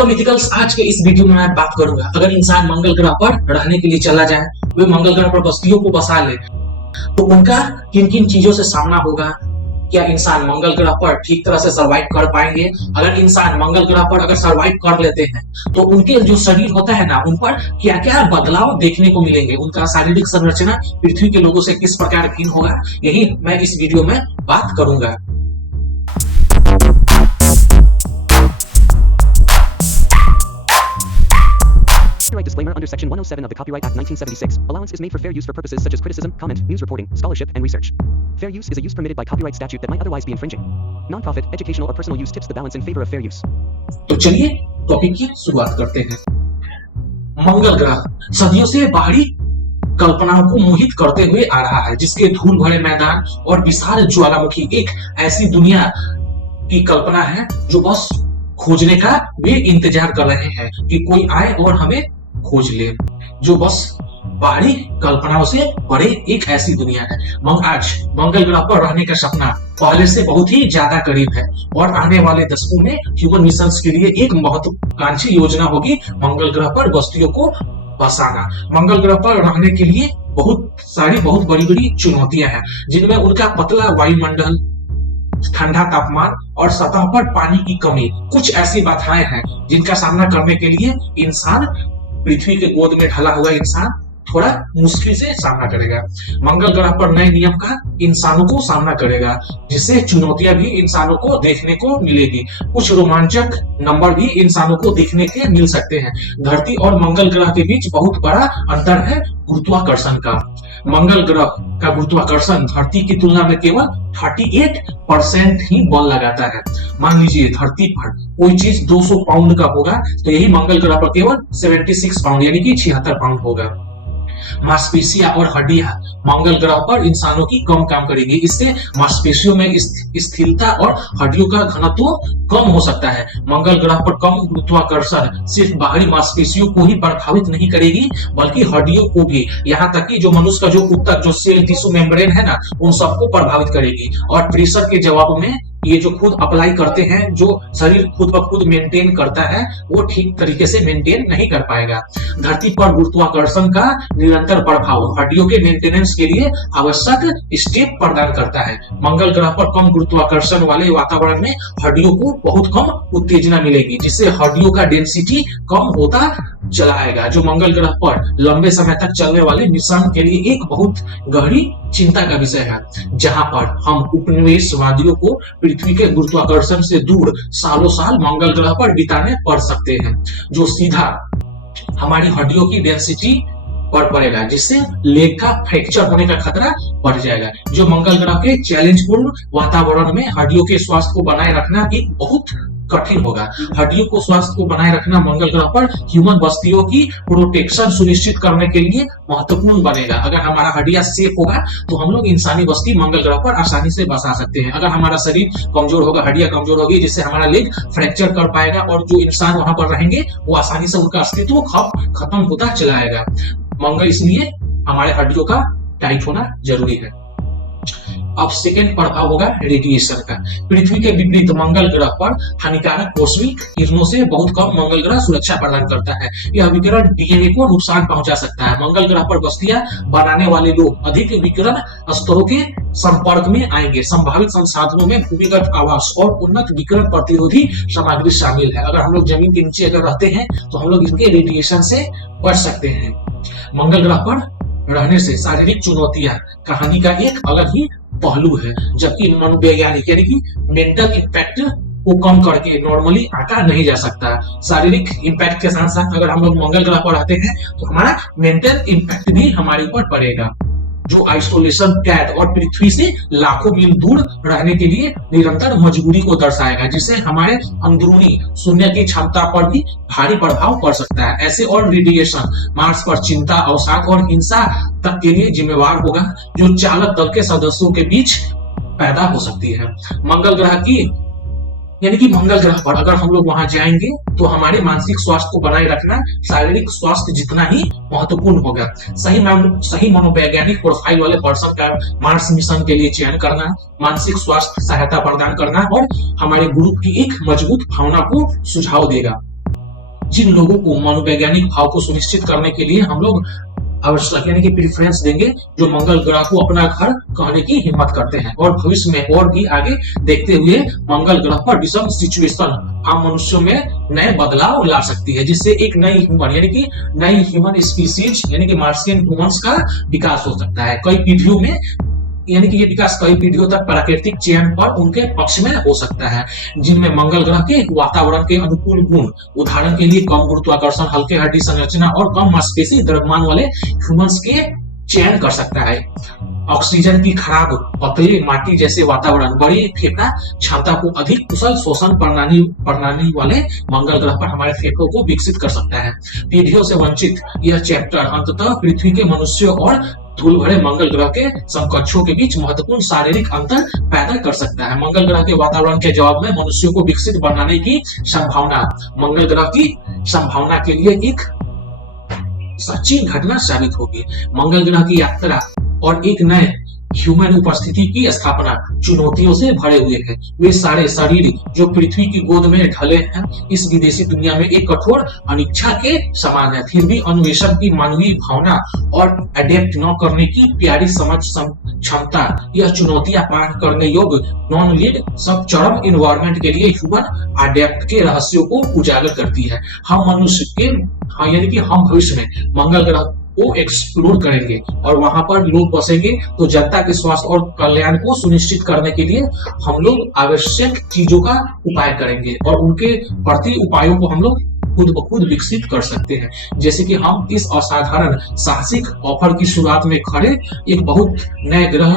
Hello मिथिकल्स, आज के इस वीडियो में मैं बात करूंगा अगर इंसान मंगल ग्रह पर रहने के लिए चला जाए, वे मंगल ग्रह पर बस्तियों को बसा ले तो उनका किन किन चीजों से सामना होगा। क्या इंसान मंगल ग्रह पर ठीक तरह से सरवाइव कर पाएंगे? अगर इंसान मंगल ग्रह पर अगर सरवाइव कर लेते हैं तो उनके जो शरीर होता है ना, उन पर क्या क्या बदलाव देखने को मिलेंगे, उनका शारीरिक संरचना पृथ्वी के लोगों से किस प्रकार भिन्न होगा, यही मैं इस वीडियो में बात करूंगा। Copyright disclaimer under Section 107 of the Copyright Act 1976. Allowance is made for fair use for purposes such as criticism, comment, news reporting, scholarship, and research. Fair use is a use permitted by copyright statute that might otherwise be infringing. Non-profit, educational, or personal use tips the balance in favor of fair use. तो चलिए topic की शुरुआत करते हैं। मंगल ग्रह सदियों से बाहरी कल्पनाओं को मोहित करते हुए आ रहा है, जिसके धूल भरे मैदान और विशाल ज्वालामुखी एक ऐसी दुनिया की कल्पना है जो बस खोजने का वे इंतजार कर रहे हैं कि कोई आए और हमें खोज ले। जो बस बाहरी कल्पनाओं से परे एक ऐसी दुनिया है। आज मंगल ग्रह पर रहने का सपना पहले से बहुत ही ज्यादा करीब है और आने वाले दशकों में ह्यूमन मिशंस के लिए एक महत्वाकांक्षी योजना होगी मंगल ग्रह पर बस्तियों को बसाना। मंगल ग्रह पर रहने के लिए बहुत बड़ी बड़ी चुनौतियां हैं, जिनमें उनका पतला वायुमंडल, ठंडा तापमान और सतह पर पानी की कमी कुछ ऐसी बाधाएं हैं जिनका सामना करने के लिए इंसान, पृथ्वी के गोद में ढला हुआ इंसान थोड़ा मुश्किल से सामना करेगा। मंगल ग्रह पर नए नियम का इंसानों को सामना करेगा, जिससे चुनौतियां भी इंसानों को देखने को मिलेगी। कुछ रोमांचक नंबर भी इंसानों को देखने के मिल सकते हैं। धरती और मंगल ग्रह के बीच बहुत बड़ा अंतर है गुरुत्वाकर्षण का। मंगल ग्रह का गुरुत्वाकर्षण धरती की तुलना में केवल 38% ही बल लगाता है। मान लीजिए धरती पर कोई चीज 200 पाउंड का होगा तो यही मंगल ग्रह पर केवल 76 पाउंड यानी कि 76 पाउंड होगा। मांसपेशियां और हड्डियां मंगल ग्रह पर इंसानों की कम काम करेगी। इससे मांसपेशियों में स्थिरता और हड्डियों का घनत्व कम हो सकता है। मंगल ग्रह पर कम गुरुत्वाकर्षण सिर्फ बाहरी मांसपेशियों को ही प्रभावित नहीं करेगी, बल्कि हड्डियों को भी, यहाँ तक कि जो मनुष्य का जो ऊतक, जो सेल टिश्यू मेम्ब्रेन है ना, उन सबको प्रभावित करेगी। और प्रेशर के जवाब में ये जो खुद अप्लाई करते हैं, जो शरीर खुद ब खुद मेंटेन करता है, वो ठीक तरीके से मेंटेन नहीं कर पाएगा। धरती पर गुरुत्वाकर्षण का निरंतर प्रभाव हड्डियों के मेंटेनेंस के लिए आवश्यक स्टेप प्रदान करता है। मंगल ग्रह पर कम गुरुत्वाकर्षण वाले वातावरण में हड्डियों को बहुत कम उत्तेजना मिलेगी, जिससे हड्डियों का डेंसिटी कम होता चला आएगा, जो मंगल ग्रह पर लंबे समय तक चलने वाले मिशन के लिए एक बहुत गहरी चिंता का विषय है। जहां पर हम उपनिवेशवादियों को पृथ्वी के गुरुत्वाकर्षण से दूर सालों साल मंगल ग्रह पर बिताने पड़ सकते हैं, जो सीधा हमारी हड्डियों की डेंसिटी पर पड़ेगा, जिससे लेग का फ्रैक्चर होने का खतरा बढ़ जाएगा। जो मंगल ग्रह के चैलेंजपूर्ण वातावरण में हड्डियों के स्वास्थ्य को बनाए रखना एक बहुत कठिन होगा। हड्डियों को स्वास्थ्य को बनाए रखना मंगल ग्रह पर ह्यूमन बस्तियों की प्रोटेक्शन सुनिश्चित करने के लिए महत्वपूर्ण बनेगा। अगर हमारा हड्डियां सेफ होगा तो हम लोग इंसानी बस्ती मंगल ग्रह पर आसानी से बसा सकते हैं। अगर हमारा शरीर कमजोर होगा, हड्डियां कमजोर होगी, जिससे हमारा लेग फ्रैक्चर कर पाएगा और जो इंसान वहां पर रहेंगे वो आसानी से उनका अस्तित्व खत्म होता चला आएगा। मंगल इसलिए हमारे हड्डियों का टाइट होना जरूरी है। अब सेकेंड प्रभाव होगा रेडिएशन का। पृथ्वी के विपरीत मंगल ग्रह पर हानिकारक कॉस्मिक किरणों से बहुत कम मंगल ग्रह सुरक्षा प्रदान करता है। यह विकिरण डीएनए को नुकसान पहुंचा सकता है। मंगल ग्रह पर बस्तियां बनाने वाले लोग अधिक विकिरण स्तरों के संपर्क में आएंगे। संभावित संसाधनों में भूमिगत आवास और उन्नत विकिरण प्रतिरोधी सामग्री शामिल है। अगर हम लोग जमीन के नीचे अगर रहते हैं तो हम लोग इनके रेडिएशन से बच सकते हैं। मंगल ग्रह पर रहने से शारीरिक चुनौतियां कहानी का एक अलग ही पहलू है, जबकि मनोवैज्ञानिक यानी कि मेंटल इम्पैक्ट को कम करके नॉर्मली आंका नहीं जा सकता। शारीरिक इम्पैक्ट के साथ साथ अगर हम लोग मंगल ग्रह पर रहते हैं तो हमारा मेंटल इम्पैक्ट भी हमारे ऊपर पड़ेगा, जो आइसोलेशन, कैद और पृथ्वी से लाखों मील दूर रहने के लिए निरंतर मजबूरी को दर्शाएगा, जिससे हमारे अंदरूनी शून्य की क्षमता पर भी भारी प्रभाव पड़ सकता है। ऐसे और रेडिएशन मार्स पर चिंता, अवसाद और हिंसा तक के लिए जिम्मेवार होगा, जो चालक दल के सदस्यों के बीच पैदा हो सकती है। मंगल ग्रह की यानी कि मंगल ग्रह पर अगर हम लोग वहां जाएंगे तो हमारे मानसिक स्वास्थ्य को बनाए रखना शारीरिक स्वास्थ्य जितना ही महत्वपूर्ण होगा। सही मनोवैज्ञानिक प्रोफाइल वाले पर्सन का मार्स मिशन के लिए चयन करना, मानसिक स्वास्थ्य सहायता प्रदान करना और हमारे ग्रुप की एक मजबूत भावना को सुझाव देगा। जिन लोगों को मनोवैज्ञानिक भाव को सुनिश्चित करने के लिए हम लोग आवश्यक यानी कि प्रेफरेंस देंगे, जो मंगल ग्रह को अपना घर कहने की हिम्मत करते हैं और भविष्य में और भी आगे देखते हुए मंगल ग्रह पर विषम सिचुएशन आम मनुष्यों में नए बदलाव ला सकती है, जिससे एक नई ह्यूमन यानी कि नई ह्यूमन स्पीसीज यानी कि मार्सियन ह्यूमंस का विकास हो सकता है। कई पीढ़ियों में यानी कि ये विकास कई पीढ़ियों तक प्राकृतिक चयन पर उनके पक्ष में हो सकता है, जिनमें मंगल ग्रह के वातावरण के अनुकूल गुण, उदाहरण के लिए कम गुरुत्वाकर्षण, हल्के हड्डी संरचना और कम मांसपेशी द्रव्यमान वाले ह्यूमंस के चयन कर सकता है। ऑक्सीजन की खराब, पतले माटी जैसे वातावरण, बड़ी फेफड़ा क्षमता को अधिक कुशल शोषण प्रणाली वाले मंगल ग्रह पर हमारे फेफड़ों को विकसित कर सकता है। पीढ़ियों से वंचित यह चैप्टर अंततः पृथ्वी के मनुष्यों और धूल भरे मंगल ग्रह के समकक्षों के बीच महत्वपूर्ण शारीरिक अंतर पैदा कर सकता है। मंगल ग्रह के वातावरण के जवाब में मनुष्यों को विकसित बनाने की संभावना मंगल ग्रह की संभावना के लिए एक सच्ची घटना साबित होगी। मंगल ग्रह की यात्रा और एक नए ह्यूमन उपस्थिति की स्थापना चुनौतियों से भरे हुए हैं। वे सारे शरीर जो पृथ्वी की गोद में ढले हैं इस विदेशी दुनिया में एक कठोर अनिच्छा के समान है। फिर भी अन्वेषण की मानवीय भावना और अडेप्ट न करने की प्यारी समझ क्षमता, यह चुनौतियां पार करने योग्य नॉन लीड सब चरम इन्वायरमेंट के लिए ह्यूमन अडेप्ट के रहस्यों को उजागर करती है। हम मनुष्य के यानी कि हम भविष्य में मंगल ग्रह को एक्सप्लोर करेंगे और वहां पर लोग बसेंगे, तो जनता के स्वास्थ्य और कल्याण को सुनिश्चित करने के लिए हम लोग आवश्यक चीजों का उपाय करेंगे और उनके प्रति उपायों को हम लोग खुद ब खुद विकसित कर सकते हैं। जैसे कि हम इस असाधारण साहसिक ऑफर की शुरुआत में खड़े एक बहुत नए ग्रह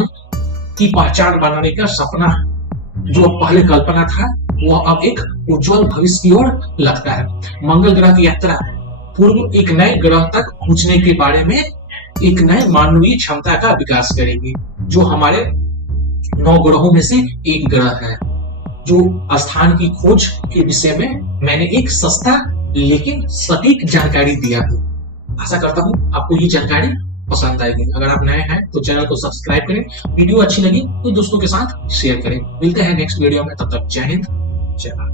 की पहचान बनाने का सपना जो पहले कल्पना था वह अब एक उज्जवल भविष्य की ओर लगता है। मंगल ग्रह की यात्रा पूर्व एक नए ग्रह तक पहुंचने के बारे में एक नए मानवीय क्षमता का विकास करेगी, जो हमारे 9 ग्रहों में से एक ग्रह है। जो स्थान की खोज के विषय में मैंने एक सस्ता लेकिन सटीक जानकारी दिया है। आशा करता हूं आपको ये जानकारी पसंद आएगी। अगर आप नए हैं तो चैनल को सब्सक्राइब करें, वीडियो अच्छी लगी तो दोस्तों के साथ शेयर करें। मिलते हैं नेक्स्ट वीडियो में, तब तक जय हिंद जय भारत।